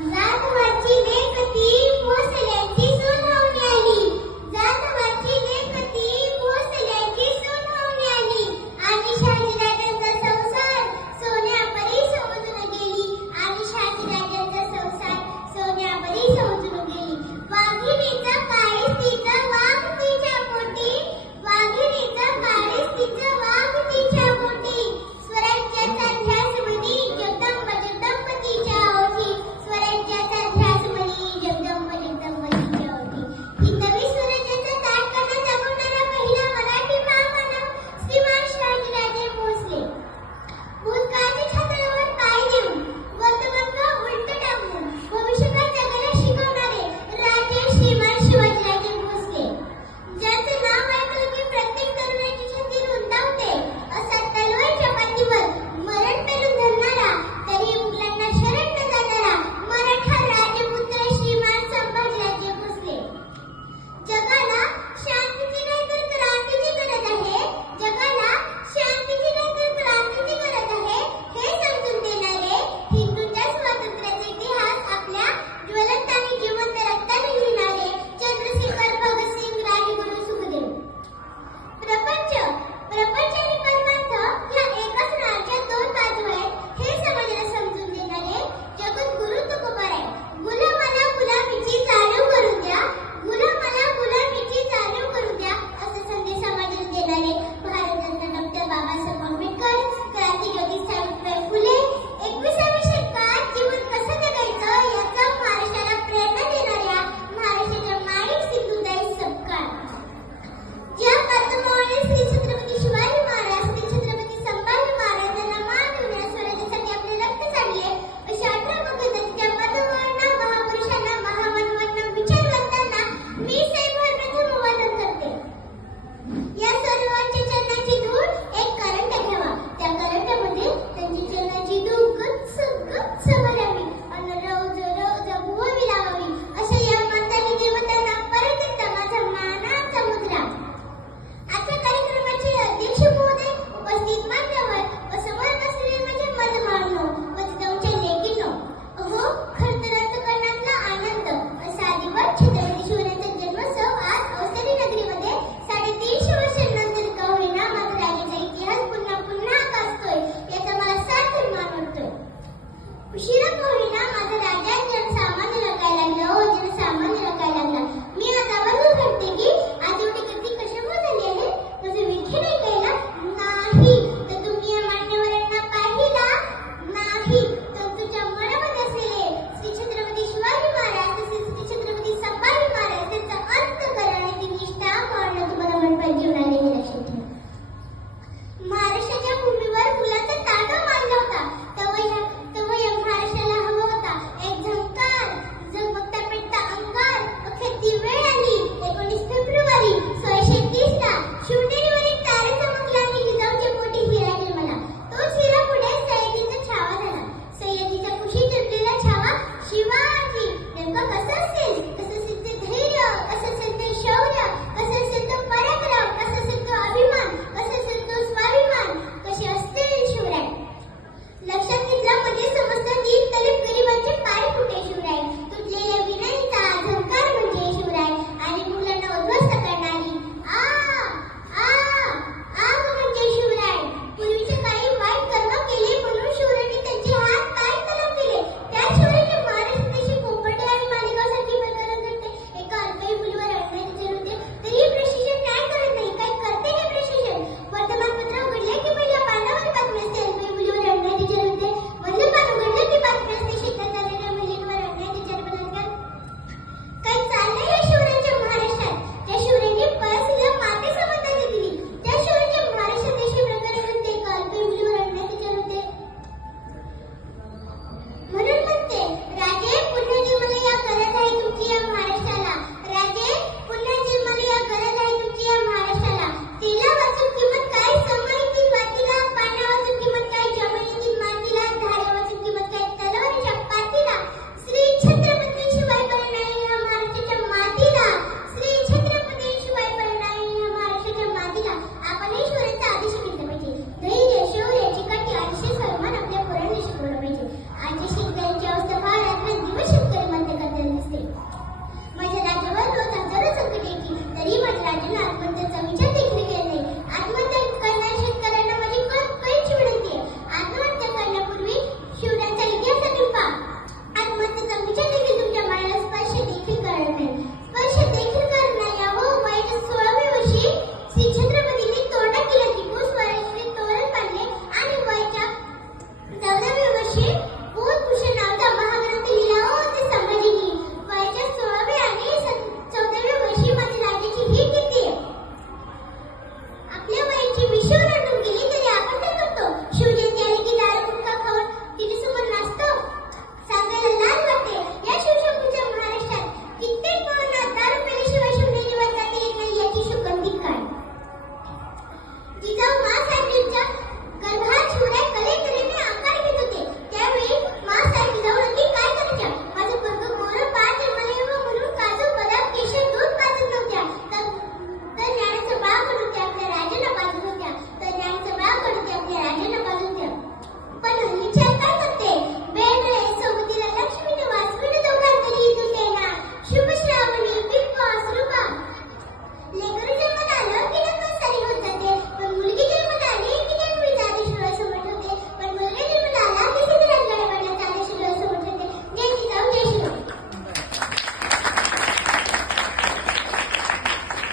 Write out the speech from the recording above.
लाल lake ती भोसल्याची